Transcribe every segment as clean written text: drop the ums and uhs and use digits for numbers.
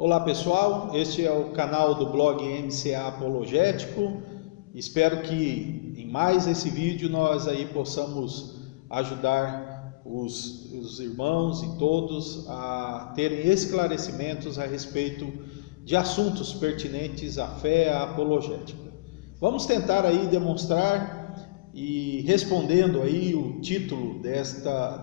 Olá pessoal, este é o canal do blog MCA Apologético. Espero que em mais esse vídeo nós aí possamos ajudar os irmãos e todos a terem esclarecimentos a respeito de assuntos pertinentes à fé apologética. Vamos tentar aí demonstrar e respondendo aí o título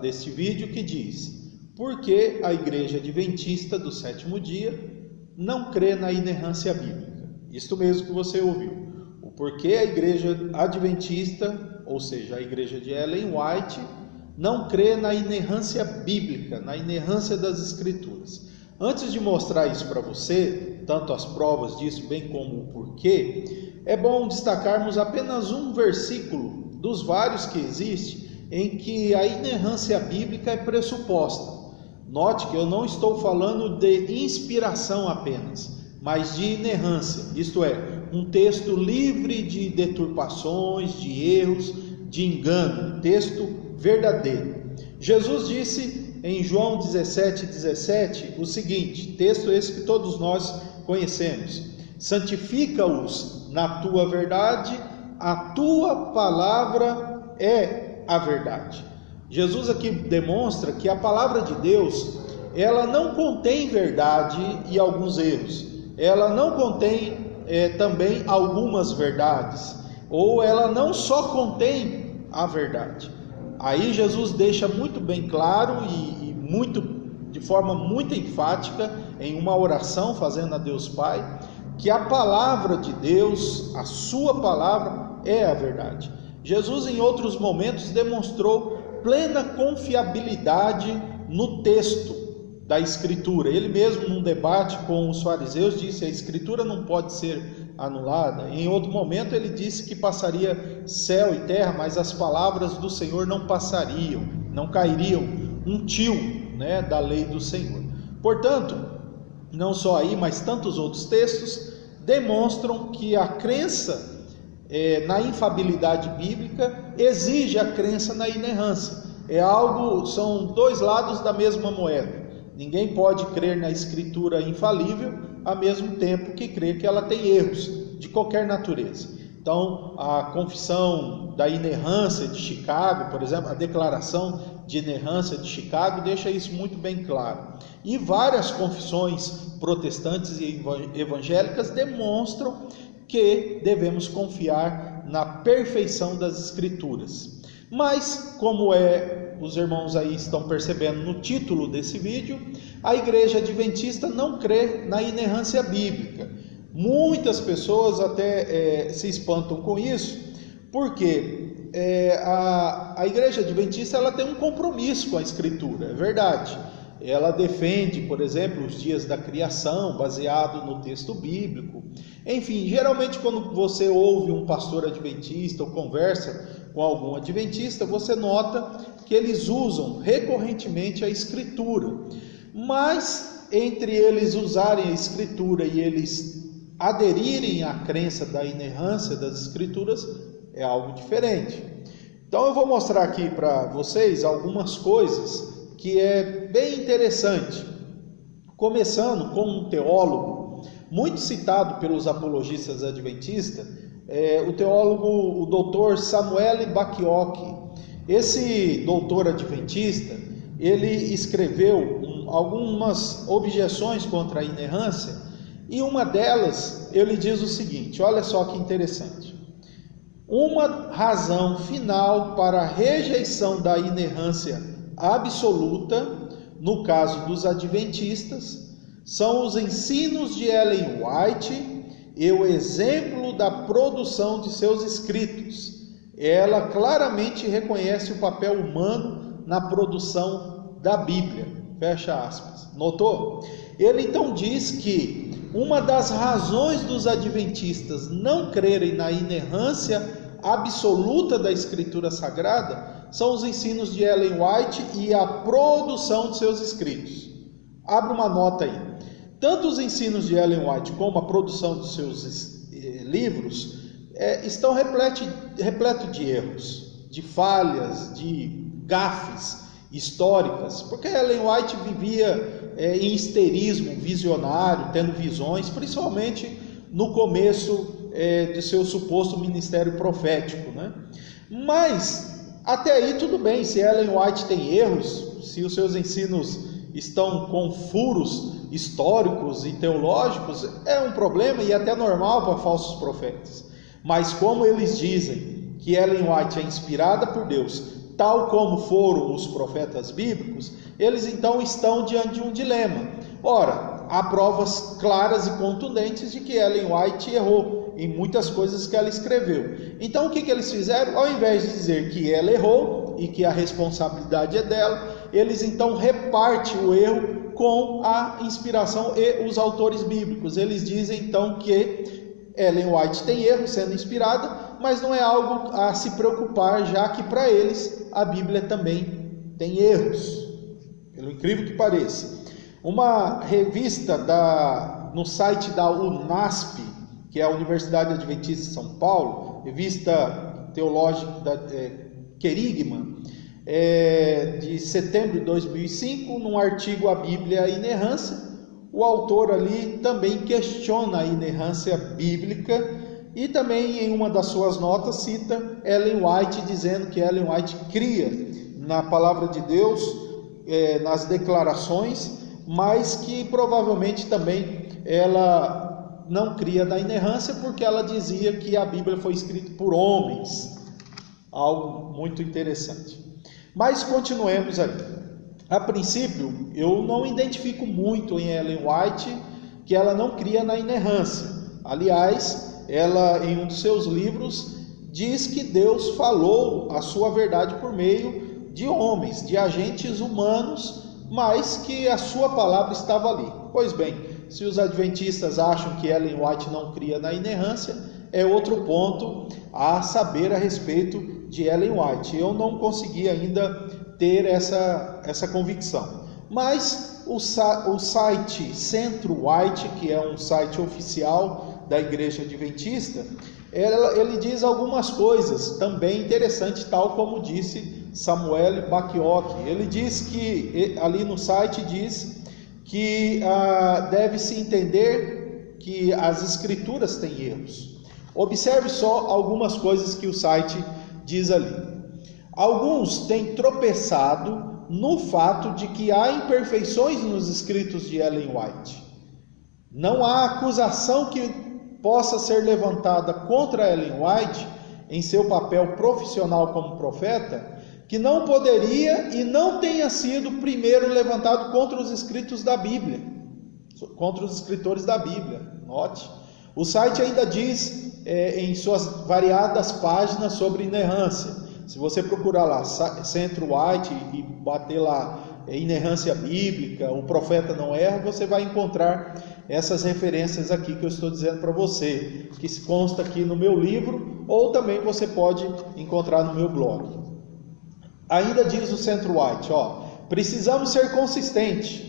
deste vídeo que diz: por que a Igreja Adventista do Sétimo Dia não crê na inerrância bíblica? Isto mesmo que você ouviu. O porquê a Igreja Adventista, ou seja, a Igreja de Ellen White, não crê na inerrância bíblica, na inerrância das Escrituras. Antes de mostrar isso para você, tanto as provas disso, bem como o porquê, é bom destacarmos apenas um versículo dos vários que existem em que a inerrância bíblica é pressuposta. Note que eu não estou falando de inspiração apenas, mas de inerrância, isto é, um texto livre de deturpações, de erros, de engano, um texto verdadeiro. Jesus disse em João 17:17 o seguinte, texto esse que todos nós conhecemos: santifica-os na tua verdade, a tua palavra é a verdade. Jesus aqui demonstra que a palavra de Deus, ela não contém verdade e alguns erros, ela não contém também algumas verdades, ou ela não só contém a verdade. Aí Jesus deixa muito bem claro de forma muito enfática, em uma oração fazendo a Deus Pai, que a palavra de Deus, a sua palavra é a verdade. Jesus em outros momentos demonstrou plena confiabilidade no texto da Escritura. Ele mesmo, num debate com os fariseus, disse: a Escritura não pode ser anulada. Em outro momento ele disse que passaria céu e terra, mas as palavras do Senhor não passariam, não cairiam um tio, da lei do Senhor. Portanto, não só aí, mas tantos outros textos demonstram que a crença na infabilidade bíblica exige a crença na inerrância. São dois lados da mesma moeda. Ninguém pode crer na Escritura infalível ao mesmo tempo que crer que ela tem erros de qualquer natureza. Então, a confissão da inerrância de Chicago, por exemplo, a declaração de inerrância de Chicago deixa isso muito bem claro. E várias confissões protestantes e evangélicas demonstram que devemos confiar na perfeição das Escrituras. Mas, como os irmãos aí estão percebendo no título desse vídeo, a Igreja Adventista não crê na inerrância bíblica. Muitas pessoas até se espantam com isso, porque a Igreja Adventista ela tem um compromisso com a Escritura, é verdade. Ela defende, por exemplo, os dias da criação, baseado no texto bíblico. Enfim, geralmente quando você ouve um pastor adventista ou conversa com algum adventista, você nota que eles usam recorrentemente a Escritura. Mas entre eles usarem a Escritura e eles aderirem à crença da inerrância das Escrituras, é algo diferente. Então eu vou mostrar aqui para vocês algumas coisas que é bem interessante, começando com um teólogo muito citado pelos apologistas adventistas, o teólogo, o doutor Samuel Bacchiocchi. Esse doutor adventista, ele escreveu algumas objeções contra a inerrância, e uma delas, ele diz o seguinte, olha só que interessante: uma razão final para a rejeição da inerrância absoluta, no caso dos adventistas, são os ensinos de Ellen White e o exemplo da produção de seus escritos. Ela claramente reconhece o papel humano na produção da Bíblia. Fecha aspas. Notou? Ele então diz que uma das razões dos adventistas não crerem na inerrância absoluta da Escritura Sagrada são os ensinos de Ellen White e a produção de seus escritos. Abra uma nota aí. Tanto os ensinos de Ellen White como a produção de seus livros estão repletos de erros, de falhas, de gafes históricas, porque Ellen White vivia em histerismo visionário, tendo visões, principalmente no começo de seu suposto ministério profético, né? Mas até aí tudo bem, se Ellen White tem erros, se os seus ensinos estão com furos históricos e teológicos, é um problema e até normal para falsos profetas. Mas como eles dizem que Ellen White é inspirada por Deus, tal como foram os profetas bíblicos, eles então estão diante de um dilema. Ora, há provas claras e contundentes de que Ellen White errou em muitas coisas que ela escreveu. Então o que eles fizeram? Ao invés de dizer que ela errou e que a responsabilidade é dela, eles então repartem o erro com a inspiração e os autores bíblicos. Eles dizem então que Ellen White tem erro sendo inspirada, mas não é algo a se preocupar, já que para eles a Bíblia também tem erros, pelo incrível que pareça. Uma revista no site da UNASP, que é a Universidade Adventista de São Paulo, revista teológica da Querigma, de setembro de 2005, num artigo A Bíblia e a Inerrância, o autor ali também questiona a inerrância bíblica e também em uma das suas notas cita Ellen White, dizendo que Ellen White cria na palavra de Deus, nas declarações, mas que provavelmente também ela não cria na inerrância, porque ela dizia que a Bíblia foi escrita por homens, algo muito interessante. Mas continuemos aí. A princípio, eu não identifico muito em Ellen White que ela não cria na inerrância. Aliás, ela em um dos seus livros diz que Deus falou a sua verdade por meio de homens, de agentes humanos, mas que a sua palavra estava ali. Pois bem, se os adventistas acham que Ellen White não cria na inerrância, é outro ponto a saber a respeito de Ellen White. Eu não consegui ainda ter essa convicção. Mas o site Centro White, que é um site oficial da Igreja Adventista, ele diz algumas coisas também interessantes, tal como disse Samuel Bacchiocchi. Ele diz que, ali no site diz que deve-se entender que as escrituras têm erros. Observe só algumas coisas que o site diz ali. Alguns têm tropeçado no fato de que há imperfeições nos escritos de Ellen White. Não há acusação que possa ser levantada contra Ellen White em seu papel profissional como profeta, que não poderia e não tenha sido primeiro levantado contra os escritos da Bíblia, contra os escritores da Bíblia. Note. O site ainda diz em suas variadas páginas sobre inerrância. Se você procurar lá Centro White e bater lá inerrância bíblica, o profeta não erra, você vai encontrar essas referências aqui que eu estou dizendo para você, que consta aqui no meu livro, ou também você pode encontrar no meu blog. Ainda diz o Centro White, precisamos ser consistentes.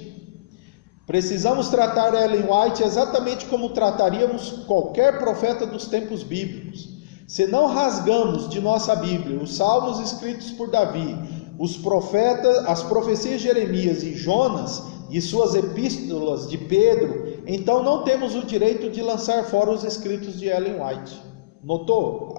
Precisamos tratar Ellen White exatamente como trataríamos qualquer profeta dos tempos bíblicos. Se não rasgamos de nossa Bíblia os salmos escritos por Davi, os profetas, as profecias de Jeremias e Jonas e suas epístolas de Pedro, então não temos o direito de lançar fora os escritos de Ellen White. Notou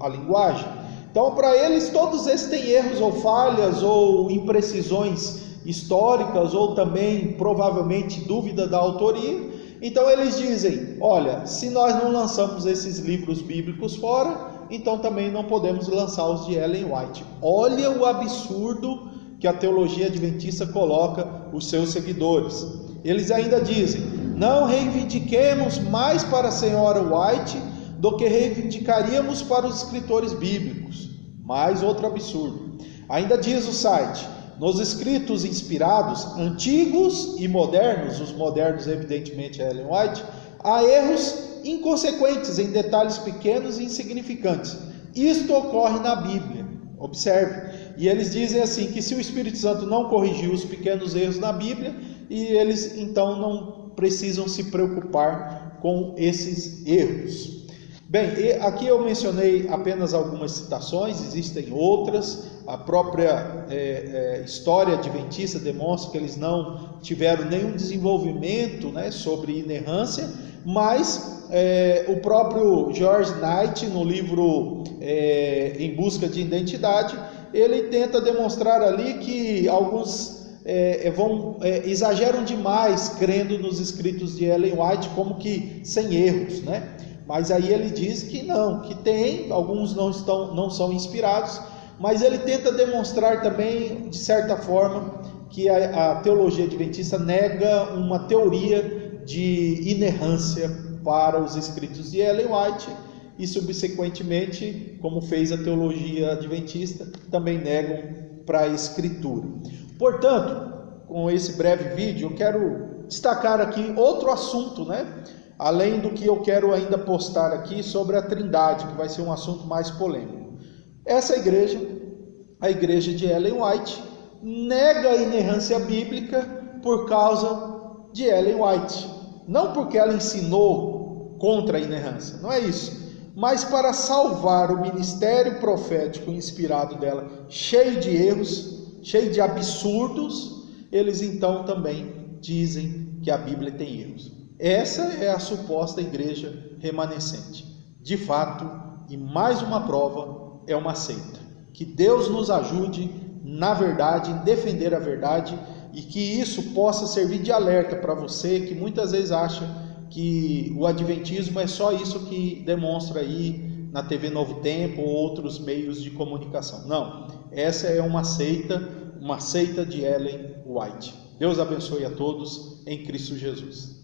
a linguagem? Então, para eles, todos esses têm erros ou falhas ou imprecisões históricas ou também provavelmente dúvida da autoria. Então eles dizem, olha, se nós não lançamos esses livros bíblicos fora, então também não podemos lançar os de Ellen White. Olha o absurdo que a teologia adventista coloca os seus seguidores. Eles ainda dizem, não reivindiquemos mais para a senhora White do que reivindicaríamos para os escritores bíblicos. Mais outro absurdo. Ainda diz o site, nos escritos inspirados, antigos e modernos, os modernos evidentemente é Ellen White, há erros inconsequentes em detalhes pequenos e insignificantes. Isto ocorre na Bíblia, observe. E eles dizem assim, que se o Espírito Santo não corrigiu os pequenos erros na Bíblia, e eles então não precisam se preocupar com esses erros. Bem, aqui eu mencionei apenas algumas citações, existem outras, a própria história adventista demonstra que eles não tiveram nenhum desenvolvimento, né, sobre inerrância, mas o próprio George Knight, no livro Em Busca de Identidade, ele tenta demonstrar ali que alguns exageram demais crendo nos escritos de Ellen White como que sem erros, né? Mas aí ele diz que não, que tem, alguns não são inspirados, mas ele tenta demonstrar também, de certa forma, que a teologia adventista nega uma teoria de inerrância para os escritos de Ellen White e, subsequentemente, como fez a teologia adventista, também negam para a Escritura. Portanto, com esse breve vídeo, eu quero destacar aqui outro assunto, né? Além do que eu quero ainda postar aqui sobre a Trindade, que vai ser um assunto mais polêmico. Essa igreja, a igreja de Ellen White, nega a inerrância bíblica por causa de Ellen White. Não porque ela ensinou contra a inerrância, não é isso. Mas para salvar o ministério profético inspirado dela, cheio de erros, cheio de absurdos, eles então também dizem que a Bíblia tem erros. Essa é a suposta igreja remanescente. De fato, e mais uma prova, é uma seita. Que Deus nos ajude, na verdade, em defender a verdade, e que isso possa servir de alerta para você que muitas vezes acha que o adventismo é só isso que demonstra aí na TV Novo Tempo ou outros meios de comunicação. Não, essa é uma seita de Ellen White. Deus abençoe a todos em Cristo Jesus.